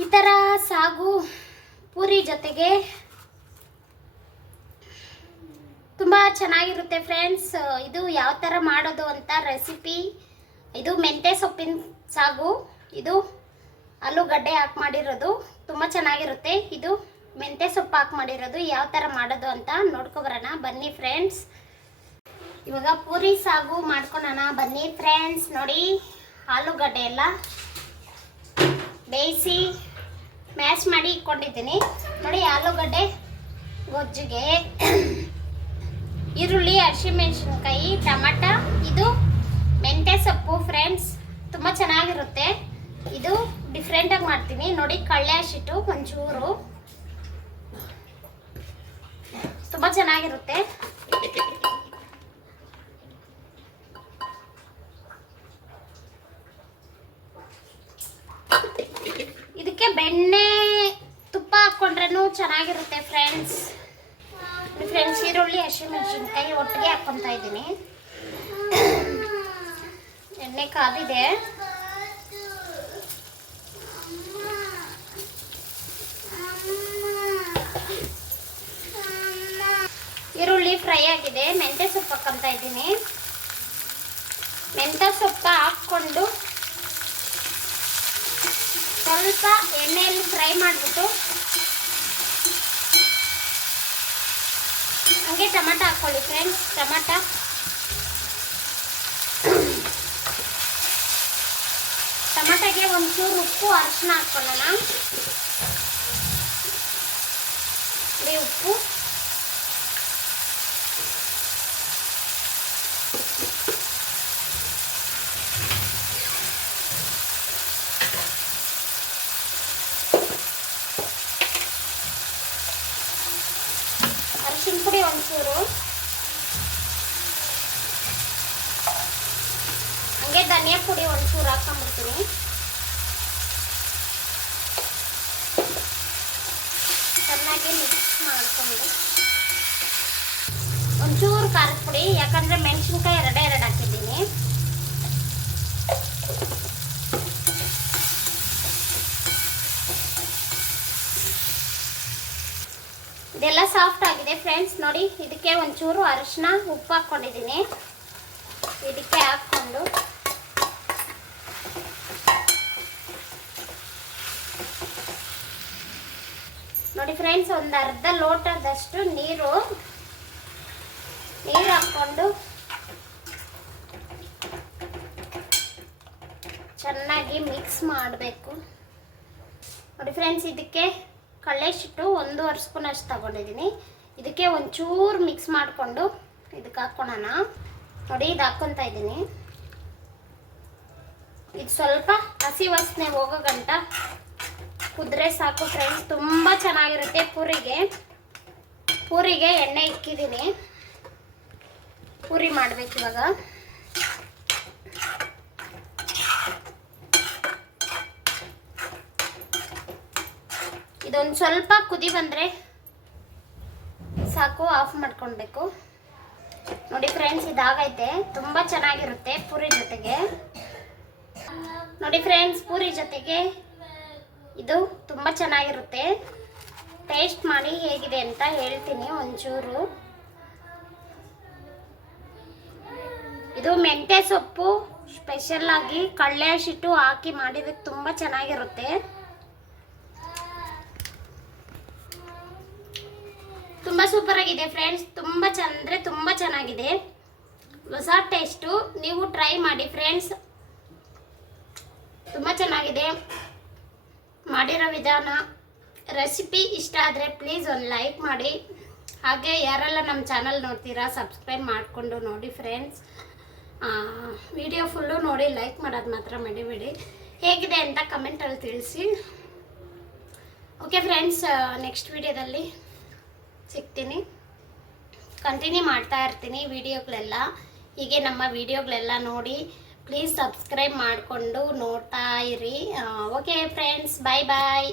ಈ ಥರ ಸಾಗು ಪೂರಿ ಜೊತೆಗೆ ತುಂಬ ಚೆನ್ನಾಗಿರುತ್ತೆ ಫ್ರೆಂಡ್ಸ್ ಇದು ಯಾವ ಥರ ಮಾಡೋದು ಅಂತ ರೆಸಿಪಿ ಇದು ಮೆಂತ್ಯ ಸೊಪ್ಪಿನ ಸಾಗು. ಇದು ಆಲೂಗಡ್ಡೆ ಹಾಕಿ ಮಾಡಿರೋದು. ತುಂಬ ಚೆನ್ನಾಗಿರುತ್ತೆ. ಇದು ಮೆಂತ್ಯ ಸೊಪ್ಪು ಹಾಕಿ ಮಾಡಿರೋದು. ಯಾವ ಥರ ಮಾಡೋದು ಅಂತ ನೋಡ್ಕೊಬರೋಣ. ಬನ್ನಿ ಫ್ರೆಂಡ್ಸ್ ಇವಾಗ ಪೂರಿ ಸಾಗು ಮಾಡ್ಕೊಳೋಣ. ಬನ್ನಿ ಫ್ರೆಂಡ್ಸ್ ನೋಡಿ, ಆಲೂಗಡ್ಡೆ ಎಲ್ಲ ಬೇಯಿಸಿ ಮ್ಯಾಶ್ ಮಾಡಿ ಇಟ್ಕೊಂಡಿದ್ದೀನಿ. ನೋಡಿ, ಆಲೂಗಡ್ಡೆ, ಗೊಜ್ಜಿಗೆ, ಈರುಳ್ಳಿ ಹಸಿಮೆಣಸಿನ್ಕಾಯಿ ಟಮಾಟ, ಇದು ಮೆಂತ್ಯ ಸೊಪ್ಪು ಫ್ರೆಂಡ್ಸ್ ತುಂಬ ಚೆನ್ನಾಗಿರುತ್ತೆ. ಇದು ಡಿಫ್ರೆಂಟಾಗಿ ಮಾಡ್ತೀನಿ. ನೋಡಿ, ಕಳ್ಳೆ ಹಸಿಟ್ಟು ಒಂಚೂರು. ತುಂಬ ಚೆನ್ನಾಗಿರುತ್ತೆ. ಇದಕ್ಕೆ ಬೆಣ್ಣೆ ಹಾಕ್ಕೊಂಡ್ರೂ ಚೆನ್ನಾಗಿರುತ್ತೆ ಫ್ರೆಂಡ್ಸ್ ಫ್ರೆಂಡ್ಸ್ ಈರುಳ್ಳಿ, ಹಸಿಮೆಣಸಿನ್ಕಾಯಿ ಒಟ್ಟಿಗೆ ಹಾಕ್ಕೊತಾ ಇದ್ದೀನಿ. ಎಣ್ಣೆ ಕಾದಿದೆ. ಈರುಳ್ಳಿ ಫ್ರೈ ಆಗಿದೆ. ಮೆಂತ್ಯ ಸೊಪ್ಪು ಹಾಕ್ಕೊಂತ ಇದ್ದೀನಿ. ಮೆಂತ್ಯ ಸೊಪ್ಪು ಹಾಕ್ಕೊಂಡು ಸ್ವಲ್ಪ ಎಣ್ಣೆಯಲ್ಲಿ ಫ್ರೈ ಮಾಡಿಬಿಟ್ಟು ಹಂಗೆ ಟೊಮಾಟೊ ಹಾಕ್ಕೊಳ್ಳಿ ಫ್ರೆಂಡ್ಸ್ ಟೊಮಾಟೊ. ಟೊಮಾಟೊಗೆ ಒಂಚೂರು ಉಪ್ಪು ಅರಶಿನ ಹಾಕ್ಕೊಳ್ಳೋಣ ಉಪ್ಪು. ಅರಿಶಿನ ಪುಡಿ ಒಂಚೂರು. ಹಂಗೆ ಧನಿಯಾ ಪುಡಿ ಒಂಚೂರು ಹಾಕೊಂಡ್ಬಿಡ್ತೀನಿ ಚೆನ್ನಾಗಿ ಮಿಕ್ಸ್ ಮಾಡ್ಕೊಂಡು. ಒಂಚೂರು ಖಾರದ ಪುಡಿ, ಯಾಕಂದ್ರೆ ಮೆಣಸಿನ್ಕಾಯಿ ಎರಡೇ ಎರಡು ಹಾಕಿದ್ದೀನಿ. ಇದೆಲ್ಲ ಸಾಫ್ಟ್ ಆಗಿದೆ. ಫ್ರೆಂಡ್ಸ್ ನೋಡಿ, ಇದಕ್ಕೆ ಒಂಚೂರು ಅರಿಶಿನ ಉಪ್ಪು ಹಾಕ್ಕೊಂಡಿದ್ದೀನಿ. ಇದಕ್ಕೆ ಹಾಕ್ಕೊಂಡು. ನೋಡಿ ಫ್ರೆಂಡ್ಸ್ ಒಂದು ಅರ್ಧ ಲೋಟದಷ್ಟು ನೀರು ನೀರು ಹಾಕ್ಕೊಂಡು ಚೆನ್ನಾಗಿ ಮಿಕ್ಸ್ ಮಾಡಬೇಕು. ನೋಡಿ ಫ್ರೆಂಡ್ಸ್ ಇದಕ್ಕೆ ಕಳ್ಳೆ ಹಿಟ್ಟು ಒಂದೂವರೆ ಸ್ಪೂನ್ ಅಷ್ಟು ತಗೊಂಡಿದ್ದೀನಿ. ಇದಕ್ಕೆ ಒಂಚೂರು ಮಿಕ್ಸ್ ಮಾಡಿಕೊಂಡು ಇದಕ್ಕೆ ಹಾಕ್ಕೊಳೋಣ. ನೋಡಿ, ಇದು ಹಾಕ್ಕೊತಾ ಇದ್ದೀನಿ. ಇದು ಸ್ವಲ್ಪ ಹಸಿ ವಾಸನೆ ಹೋಗೋ ಗಂಟ ಕುದುರೆ ಸಾಕು ಫ್ರೆಂಡ್ಸ್ ತುಂಬ ಚೆನ್ನಾಗಿರುತ್ತೆ ಪೂರಿಗೆ. ಪೂರಿಗೆ ಎಣ್ಣೆ ಇಕ್ಕಿದ್ದೀನಿ. ಪೂರಿ ಮಾಡಬೇಕು ಇವಾಗ. ಇದೊಂದು ಸ್ವಲ್ಪ ಕುದಿ ಬಂದರೆ ಸಾಕು ಆಫ್ ಮಾಡ್ಕೊಳ್ಬೇಕು. ನೋಡಿ ಫ್ರೆಂಡ್ಸ್ ಇದಾಗೈತೆ. ತುಂಬ ಚೆನ್ನಾಗಿರುತ್ತೆ ಪೂರಿ ಜೊತೆಗೆ. ನೋಡಿ ಫ್ರೆಂಡ್ಸ್ ಪೂರಿ ಜೊತೆಗೆ ಇದು ತುಂಬ ಚೆನ್ನಾಗಿರುತ್ತೆ. ಟೇಸ್ಟ್ ಮಾಡಿ ಹೇಗಿದೆ ಅಂತ ಹೇಳ್ತೀನಿ ಒಂಚೂರು. ಇದು ಮೆಂತ್ಯ ಸೊಪ್ಪು ಸ್ಪೆಷಲ್ಲಾಗಿ ಕಳ್ಳೆ ಹಸಿಟ್ಟು ಹಾಕಿ ಮಾಡಿದಕ್ಕೆ ತುಂಬ ಚೆನ್ನಾಗಿರುತ್ತೆ. ಸೂಪರ್ ಆಗಿದೆ ಫ್ರೆಂಡ್ಸ್ ತುಂಬ ಚಂದ್ರೆ ತುಂಬ ಚೆನ್ನಾಗಿದೆ. ಹೊಸ ಟೇಸ್ಟು ನೀವು ಟ್ರೈ ಮಾಡಿ ಫ್ರೆಂಡ್ಸ್ ತುಂಬ ಚೆನ್ನಾಗಿದೆ. ಮಾಡಿರೋ ವಿಧಾನ. ರೆಸಿಪಿ ಇಷ್ಟ ಆದರೆ ಪ್ಲೀಸ್ ಒಂದು ಲೈಕ್ ಮಾಡಿ. ಹಾಗೆ ಯಾರೆಲ್ಲ ನಮ್ಮ ಚಾನಲ್ ನೋಡ್ತೀರಾ ಸಬ್ಸ್ಕ್ರೈಬ್ ಮಾಡಿಕೊಂಡು ನೋಡಿ ಫ್ರೆಂಡ್ಸ್ ವಿಡಿಯೋ ಫುಲ್ಲು ನೋಡಿ ಲೈಕ್ ಮಾಡೋದು ಮಾತ್ರ ಮಡಿಬೇಡಿ. ಹೇಗಿದೆ ಅಂತ ಕಮೆಂಟಲ್ಲಿ ತಿಳಿಸಿ. ಓಕೆ ಫ್ರೆಂಡ್ಸ್ ನೆಕ್ಸ್ಟ್ ವಿಡಿಯೋದಲ್ಲಿ ಸಿಗ್ತೀನಿ. ಕಂಟಿನ್ಯೂ ಮಾಡ್ತಾ ಇರ್ತೀನಿ ವಿಡಿಯೋಗಳೆಲ್ಲ. ಹೀಗೆ ನಮ್ಮ ವಿಡಿಯೋಗಳೆಲ್ಲ ನೋಡಿ ಪ್ಲೀಸ್ ಸಬ್ಸ್ಕ್ರೈಬ್ ಮಾಡಿಕೊಂಡು ನೋಡ್ತಾ ಇರಿ. ಓಕೆ ಫ್ರೆಂಡ್ಸ್ ಬಾಯ್ ಬಾಯ್